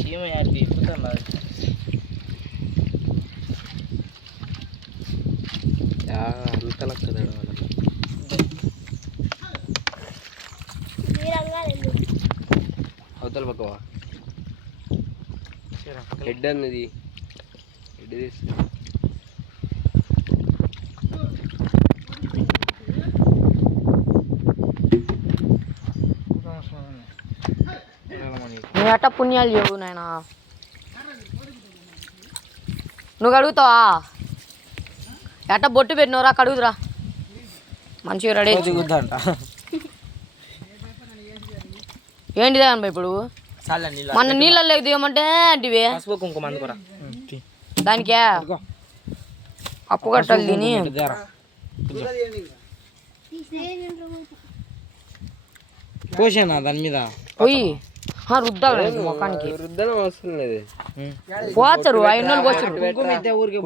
చీమ యాడికి ఇప్పుతున్నా అంత లక్కదాడు అవతల పక్కవా హెడ్ అన్నది హెడ్ తీసు నువ్వు ఎట్ట పుణ్యాలు చెప్పు నాయనా నువ్వు కడుగుతావా ఎట్ట బొట్టు పెట్టినవరా కడుగుతురా మంచిగా రెడీ దిగుద్దంట ఏంటిదే అనిపి ఇప్పుడు మన నీళ్ళలో దిగమంటే అంటివి పసుపు కుంకుమ అందుకోరా దానికే అప్పు కట్టాలి తిని పోసానా దాని మీద పోయి రుద్దాలి ముఖానికి రుద్దనం అవసరం లేదు పోతారు 5 రోజులు పోతారు ఊరికి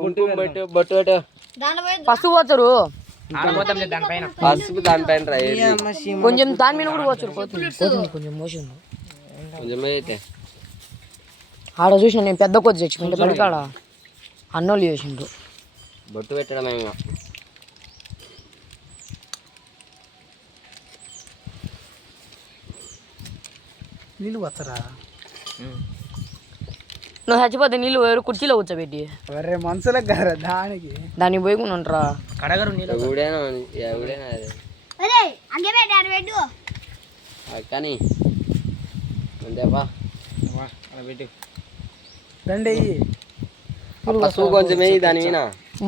బొట్టు పెట్టు పసుపు పోతారు దానిపైన పసుపు దానిపైన రా కొంచెం దాని మీద కూడా పోతారు పోతుంది కొంచెం మోషన్ కొంచెం అయితే ఆడ చూసిన నేను పెద్ద కొద్ది తెచ్చుకుంటే పడికాడ అన్నోళ్ళు చేసిండ్రు బొట్టు పెట్టడం ఏమో నీళ్ళు వచ్చరా నువ్వు చచ్చిపోతే నీళ్ళు ఎవరు కుర్చీలో కూర్చోబెట్టి అరే మనసులకు కదా దానికి పోయి ఉంటారా కడగరు ఎవడైనా కానీ అంతేపా పెట్టు రండి పసుపు కొంచెం వేయి దాని మీద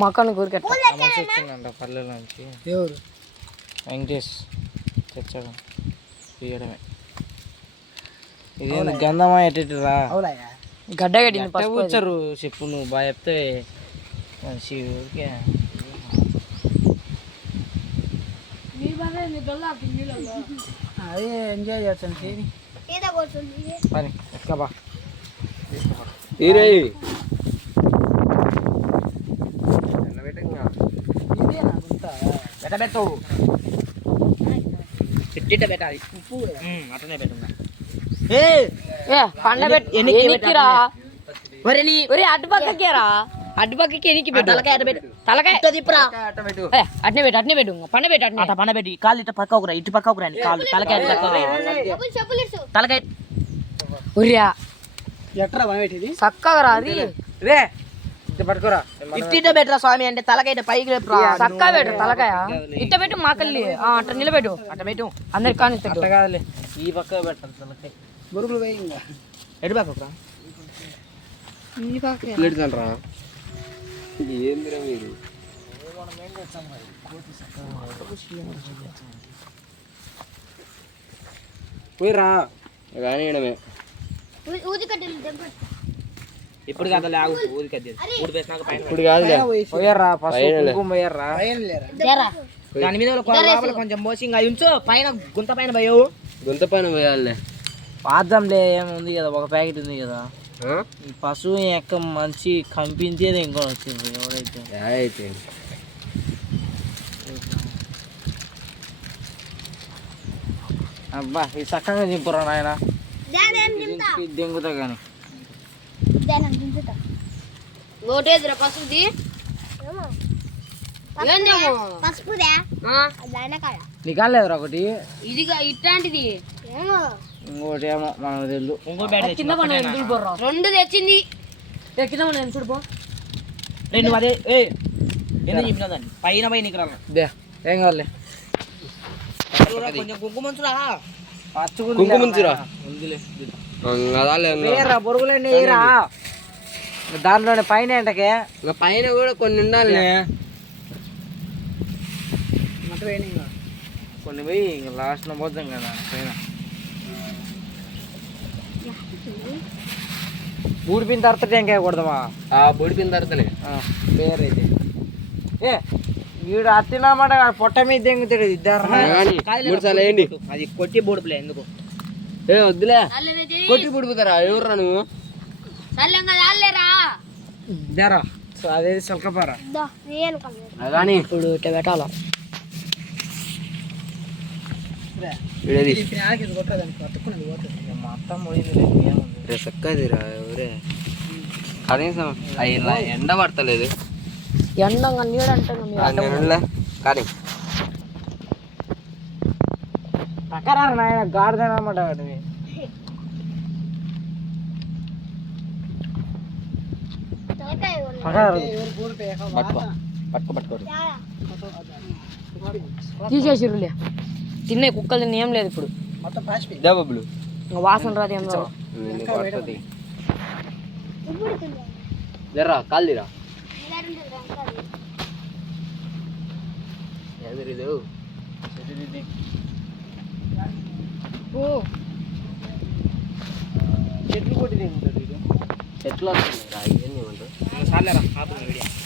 మకాన్ని కూరికెట్ట వచ్చిందంట పల్లెల నుంచి ఎవరు వెంకటేష్ తెచ్చాడు తీయడమే ఇది గంధమా ఎట్టరా గడ్డ కట్టింది కూర్చోరు చెప్పు నువ్వు బాగా చెప్తే మంచి ఊరికే అదే ఎంజాయ్ చేస్తాను పని ఎక్కబా పెట్టబెట్టు పెట్టిట పెట్టాలి ఉప్పు అట్లనే పెట్టున్నా ఎన్నికిరా అటుపక్కకేరా అటుపక్కకి ఎనికి పెట్టు తలకాయ అట్నే పెట్టు పండ పెట్టు అట్ట పండబెట్టి కాళ్ళు ఇట్ట పక్కకురా ఇటు పక్కకురా కాళ్ళు తలకాయ తలకాయ ఉరియా ఎట్రా పండబెట్టేది చక్కగా రా అది రే పట్టుకోరా ఇట్ట పెట్టరా స్వామి అంటే తలకాయ పైకి లేపురా చక్కగా పెట్టు తలకాయ ఇట్ట పెట్టు మాకల్లి అట్ట నిలబెట్టు అట్ట పెట్టు అందరికి కానీ కాదులే ఈ పక్క పెట్టాలి తలకాయ బొరుగులు వేయి ఇంకా ఎటు పక్కకురా పెడతానరా ఏందిరా మీరు పోయిరా కానీ ఇప్పుడు కాదు లాగు ఊది కద్ది ఊడి వేసినాక పైన ఇప్పుడు కాదు పోయారా పసుపు కుంకుమ పోయారా దాని మీద లోపల కొంచెం మోసి ఇంకా ఉంచు పైన గుంత పైన పోయావు గుంత పైన పోయాలే పాద్దంలే ఏముంది కదా ఒక ప్యాకెట్ ఉంది కదా ఈ పశువు ఎక్క మంచి కంపించేది ఇంకో వచ్చింది ఎవరైతే అయితే అబ్బా ఇది చక్కగా దింపురా నాయన దింగుతా కానీ నీకాలేదురా ఒకటి ఇది ఇట్లాంటిది ఇంకోటి ఏమో మనకు తెలుసు రెండు తెచ్చింది చూడుపో రెండు అదే చెప్పిన దాన్ని పైన పై నీకు రా ఏం కావాలి కొంచెం కుంకుమంచురా కుంకుమంచురా బొరుగులన్నీ వేయరా దాంట్లోనే పైన ఎంటకే పైన కూడా కొన్ని ఉండాలి కొన్ని పోయి ఇంకా లాస్ట్లో పోతాం కదా పైన బూడిపిన తర్వాత టెంకాయ కొడదామా బొడిపిన తర్వాతనే పేరైతే ఏ వీడు అత్తినామాట పొట్ట మీద దెంగుతాడు ఇద్దరు అది కొట్టి బూడిపులే ఎందుకు వద్దులే కొట్టి బుడుపుతారా ఎవర్రా నువ్వు అదే సొక్కపారా కానీ ఇప్పుడు ఇట్లా పెట్టాలా మొత్తం పోయింది రే చక్కదిరా ఎవరే కనీసం ఇలా ఎండ పడతలేదు ఎండంగా నీడ అంటాను కానీ పక్కరా నాయన గాడిదనమాట వాటిని తీసేసిరులే తినే కుక్కలు తిన్న ఏం లేదు ఇప్పుడు డబ్బులు ఇంకా వాసన రాదు ఏం రాదు జర్రా కాల్దిరా ఎదురు చెట్లు కొట్టి చెట్లు వస్తుంది రా ఇవన్నీ ఏమంటారు